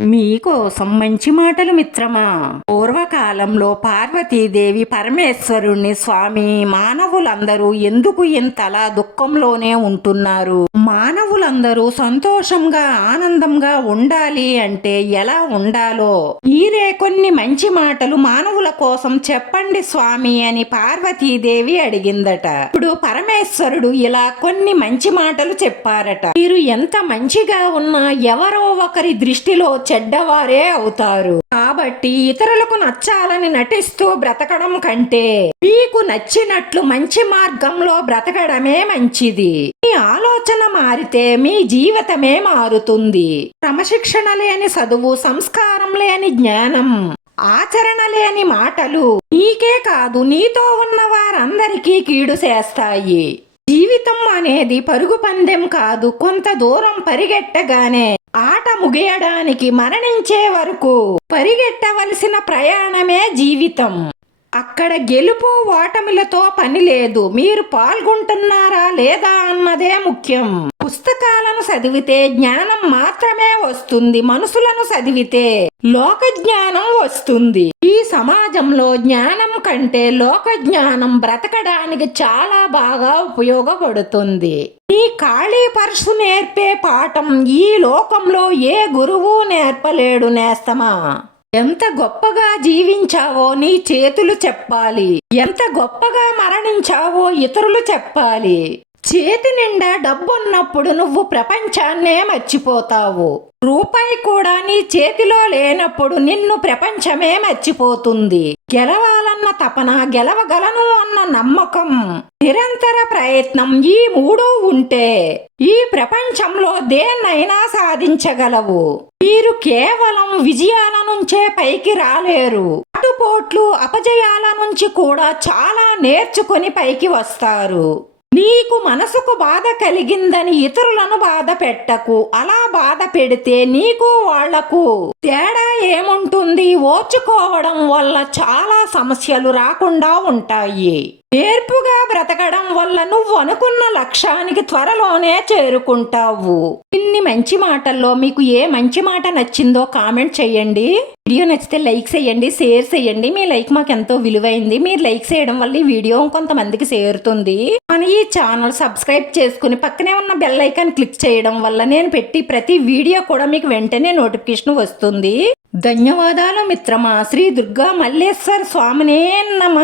మీకోసం మంచి మాటలు మిత్రమా? పూర్వకాలంలో పార్వతీదేవి పరమేశ్వరుణ్ణి స్వామి మానవులందరూ ఎందుకు ఇంతలా దుఃఖంలోనే ఉంటున్నారు? మానవులందరూ సంతోషంగా ఆనందంగా ఉండాలి అంటే ఎలా ఉండాలో? మీరే కొన్ని మంచి మాటలు మానవుల కోసం చెప్పండి స్వామి అని పార్వతీదేవి అడిగిందట. ఇప్పుడు పరమేశ్వరుడు ఇలా కొన్ని మంచి మాటలు చెప్పారట. మీరు ఎంత మంచిగా ఉన్నా ఎవరో ఒకరి దృష్టిలో చెడ్డవారే అవుతారు. కాబట్టి ఇతరులకు నచ్చాలని నటిస్తూ బ్రతకడం కంటే మీకు నచ్చినట్లు మంచి మార్గంలో బ్రతకడమే మంచిది. మీ ఆలోచన మారితే మీ జీవితమే మారుతుంది. క్రమశిక్షణ లేని చదువు సంస్కారం లేని జ్ఞానం ఆచరణ లేని మాటలు నీకే కాదు నీతో ఉన్న వారందరికీ కీడు చేస్తాయి. జీవితం అనేది పరుగు పందెం కాదు కొంత దూరం పరిగెట్టగానే ఆట ముగియడానికి మరణించే వరకు పరిగెట్టవలసిన ప్రయాణమే జీవితం. అక్కడ గెలుపు ఓటమిలతో పని లేదు. మీరు పాల్గొంటున్నారా లేదా అన్నదే ముఖ్యం. పుస్తకాలను చదివితే జ్ఞానం మాత్రమే వస్తుంది మనసులను చదివితే లోక జ్ఞానం వస్తుంది. ఈ సమాజంలో జ్ఞానం కంటే లోక జ్ఞానం బ్రతకడానికి చాలా బాగా ఉపయోగపడుతుంది. ఈ ఖాళీ పర్సు నేర్పే పాఠం ఈ లోకంలో ఏ గురువు నేర్పలేడు నేస్తమా? ఎంత గొప్పగా జీవించావో నీ చేతులు చెప్పాలి. ఎంత గొప్పగా మరణించావో ఇతరులు చెప్పాలి. చేతి నిండా డబ్బున్నప్పుడు నువ్వు ప్రపంచాన్నే మర్చిపోతావు. రూపాయి కూడా నీ చేతిలో లేనప్పుడు నిన్ను ప్రపంచమే మర్చిపోతుంది. గెలవాలన్న తపన గెలవగలను అన్న నమ్మకం. నిరంతర ప్రయత్నం ఈ మూడు ఉంటే ఈ ప్రపంచంలో దేన్నైనా సాధించగలవు. మీరు కేవలం విజయాల నుంచే పైకి రాలేరు. అటుపోట్లు అపజయాల నుంచి కూడా చాలా నేర్చుకొని పైకి వస్తారు. నీకు మనసుకు బాధ కలిగిందని ఇతరులను బాధ పెట్టకు. అలా బాధ పెడితే నీకు వాళ్ళకు తేడా ఏముంటుంది? ఓర్చుకోవడం వల్ల చాలా సమస్యలు రాకుండా ఉంటాయి. నేర్పుగా బ్రతకడం వల్ల నువ్వు అనుకున్న లక్ష్యానికి త్వరలోనే చేరుకుంటావు. ఇన్ని మంచి మాటల్లో మీకు ఏ మంచి మాట నచ్చిందో కామెంట్ చేయండి. వీడియో నచ్చితే లైక్ చేయండి షేర్ చేయండి. మీ లైక్ మాకు ఎంతో విలువైంది. మీరు లైక్ చేయడం వల్ల ఈ వీడియో కొంతమందికి చేరుతుంది. మన ఈ ఛానల్ సబ్స్క్రైబ్ చేసుకుని పక్కనే ఉన్న బెల్ ఐకాన్ క్లిక్ చేయడం వల్ల నేను పెట్టి ప్రతి వీడియో కూడా మీకు వెంటనే నోటిఫికేషన్ వస్తుంది. ధన్యవాదాలు మిత్రమా. శ్రీ దుర్గా మల్లేశ్వర స్వామినే నమ.